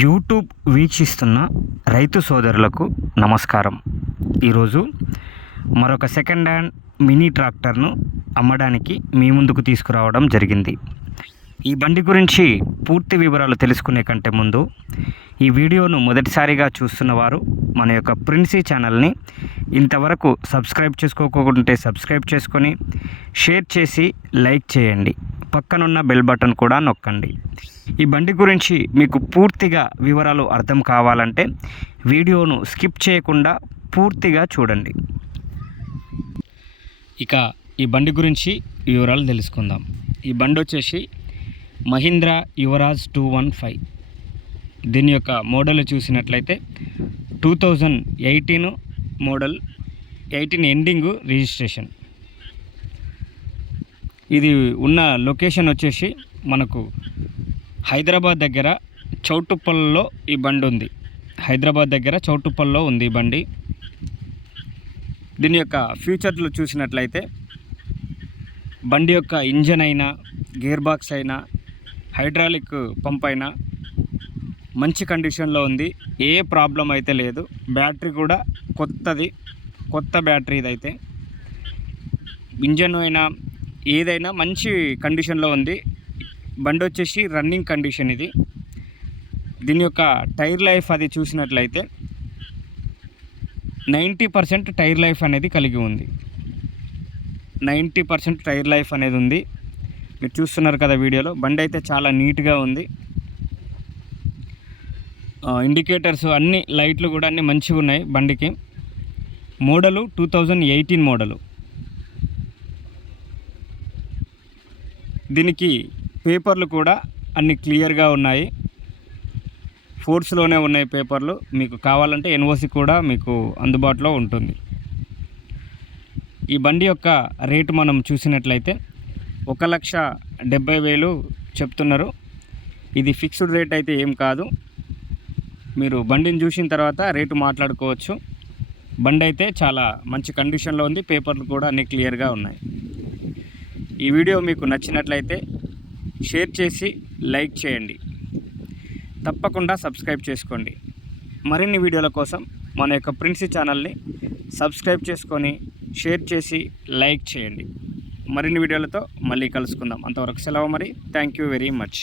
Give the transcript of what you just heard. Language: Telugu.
యూట్యూబ్ వీక్షిస్తున్న రైతు సోదరులకు నమస్కారం. ఈరోజు మరొక సెకండ్ హ్యాండ్ మినీ ట్రాక్టర్ను అమ్మడానికి మీ ముందుకు తీసుకురావడం జరిగింది. ఈ బండి గురించి పూర్తి వివరాలు తెలుసుకునే కంటే ముందు ఈ వీడియోను మొదటిసారిగా చూస్తున్న వారు మన యొక్క ప్రిన్సీ ఛానల్ని ఇంతవరకు సబ్స్క్రైబ్ చేసుకోకుంటే సబ్స్క్రైబ్ చేసుకొని షేర్ చేసి లైక్ చేయండి. పక్కనున్న బెల్ బటన్ కూడా నొక్కండి. ఈ బండి గురించి మీకు పూర్తిగా వివరాలు అర్థం కావాలంటే వీడియోను స్కిప్ చేయకుండా పూర్తిగా చూడండి. ఇక ఈ బండి గురించి వివరాలు తెలుసుకుందాం. ఈ బండి వచ్చేసి మహీంద్రా యువరాజ్ 215. దీని యొక్క మోడల్ చూసినట్లయితే 2018 మోడల్, 18 ఎండింగ్ రిజిస్ట్రేషన్. ఇది ఉన్న లొకేషన్ వచ్చేసి మనకు హైదరాబాద్ దగ్గర చౌటుప్పల్లో ఈ బండి ఉంది. హైదరాబాద్ దగ్గర చౌటుప్పల్లో ఉంది ఈ బండి. దీని యొక్క ఫీచర్లు చూసినట్లయితే బండి యొక్క ఇంజన్ అయినా, గేర్ బాక్స్ అయినా, హైడ్రాలిక్ పంప్ అయినా మంచి కండిషన్లో ఉంది. ఏ ప్రాబ్లం అయితే లేదు. బ్యాటరీ కూడా కొత్త బ్యాటరీ ఇదైతే. ఇంజన్ అయినా ఏదైనా మంచి కండిషన్లో ఉంది. బండి వచ్చేసి రన్నింగ్ కండిషన్ ఇది. దీని యొక్క టైర్ లైఫ్ అది చూసినట్లయితే 90% టైర్ లైఫ్ అనేది కలిగి ఉంది. 90% టైర్ లైఫ్ అనేది ఉంది. మీరు చూస్తున్నారు కదా వీడియోలో. బండి అయితే చాలా నీట్గా ఉంది. ఇండికేటర్స్ అన్ని లైట్లు కూడా అన్నీ మంచిగా ఉన్నాయి బండికి. Model 2018 model. దీనికి పేపర్లు కూడా అన్ని క్లియర్గా ఉన్నాయి. ఫోర్స్లోనే ఉన్నాయి పేపర్లు. మీకు కావాలంటే ఎన్ఓసి కూడా మీకు అందుబాటులో ఉంటుంది. ఈ బండి యొక్క రేటు మనం చూసినట్లయితే 1,70,000 చెప్తున్నారు. ఇది ఫిక్స్డ్ రేట్ అయితే ఏం కాదు. మీరు బండిని చూసిన తర్వాత రేటు మాట్లాడుకోవచ్చు. బండి అయితే చాలా మంచి కండిషన్లో ఉంది. పేపర్లు కూడా అన్నీ క్లియర్గా ఉన్నాయి. ఈ వీడియో మీకు నచ్చినట్లయితే షేర్ చేసి లైక్ చేయండి. తప్పకుండా సబ్స్క్రైబ్ చేసుకోండి. మరిన్ని వీడియోల కోసం మన యొక్క ప్రిన్సీ ఛానల్ని సబ్స్క్రైబ్ చేసుకొని షేర్ చేసి లైక్ చేయండి. మరిన్ని వీడియోలతో మళ్ళీ కలుసుకుందాం. అంతవరకు సెలవు మరి. Thank you very much.